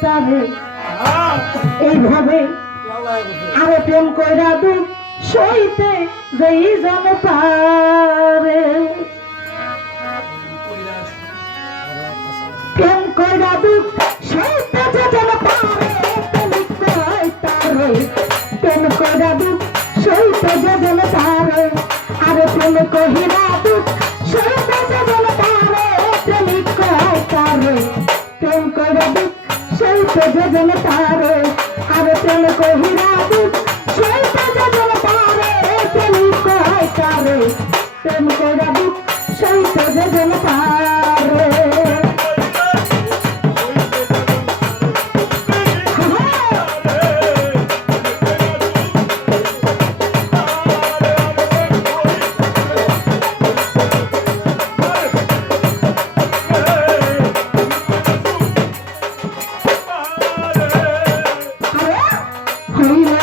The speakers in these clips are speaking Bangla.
তারে এইভাবে আরে প্রেম কইরা দুঃখ সইতে যেই জন পারে প্রেম কইরা দুঃখ সইতে যে জন পারে প্রেমিক কয় তারে প্রেম কইরা দুঃখ সইতে যে জন পারে আরে প্রেম কইরা দুঃখ সইতে যে জন পারে প্রেমিক কয় তারে প্রেম কইরা দুঃখ সইতে যে জন পারে আরে প্রেম কইরা দুঃখ সইতে যে জন পারে প্রেমিক কয় তারে প্রেম কইরা দুঃখ সইতে যে জন পারে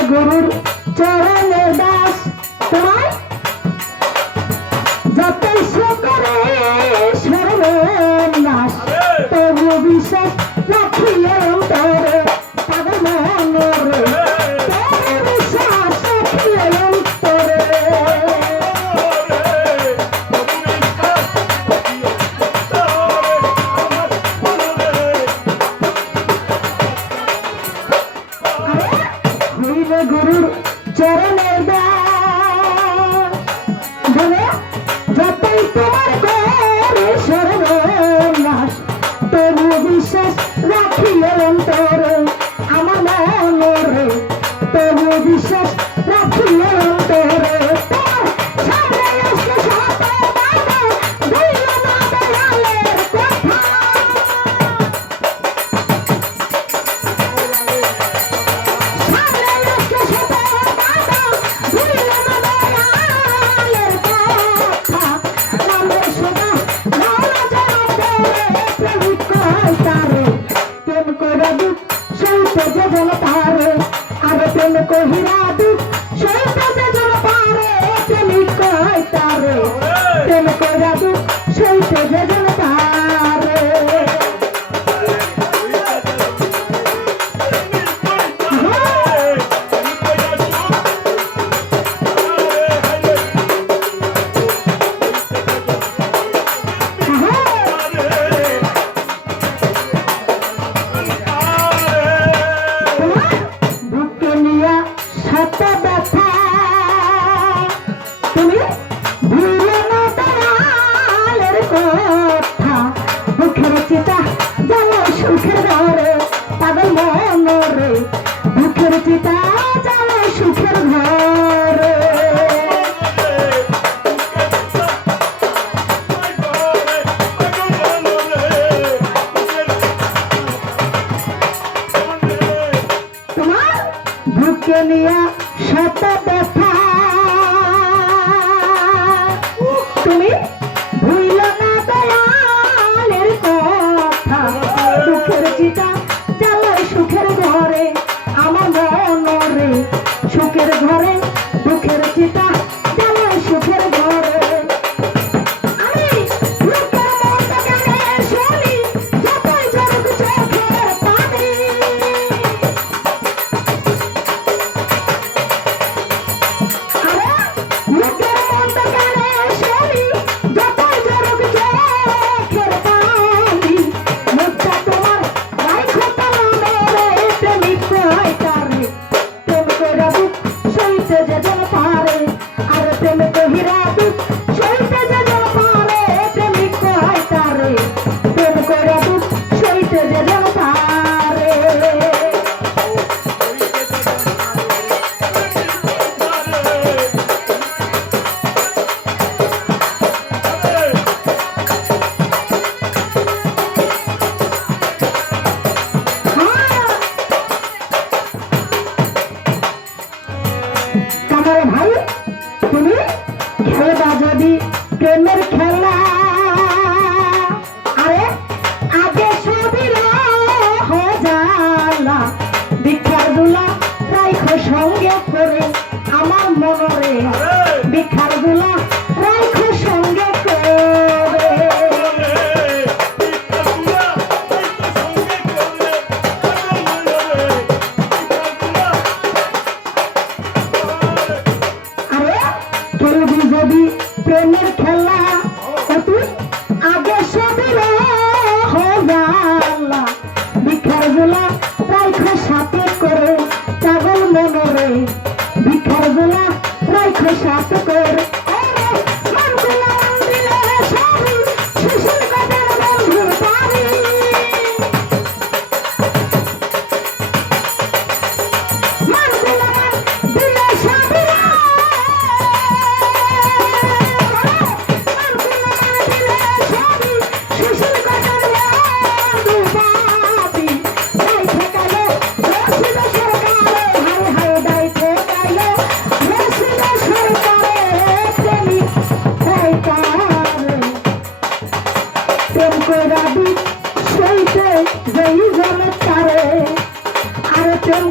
গুরুর চরণের দাস তোমার যতই সে করে সর্বনাশ তবু বিশ্বাস রাখিলে অন্তরে তাদের মনরে তবু বিশ্বাস রাখিলে অন্তরে গুরুর চরণের দাস যতই তোমার করে সর্বনাশ তবু বিশ্বাস রাখিলে অন্তরে আমার মনরে তবু বিশ্বাস রাখিলে অন্তরে সামনে আসলে শত বাধা ভুলিও না দয়ালের কথা প্রেম কহিরা দুঃখ সইতে যে জন পারে প্রেমিক কয় তারে প্রেম কইরা দুঃখ সইতে যে জন পারে তুমি ভুলে না দয়ালের কথা দুঃখের চিতা জ্বালা সুখের ঘরে তাদের মনরে দুঃখের চিতা জ্বালা সুখের ঘরে তোমার বুকে নিয়ে শত ব্যথা তুমি ভুইল না দয়ালের কথা দুঃখের চিতা জ্বালায় সুখের ঘরে আমার মনরে সুখের ঘরে দুঃখের চিতা জ্বালায় সুখের ঘরে আমি লোকের মত গানে শুনি যতই ঝরুক চোখের পানি কইরা দুঃখ সইতে যেই জন তারে, আরে প্রেম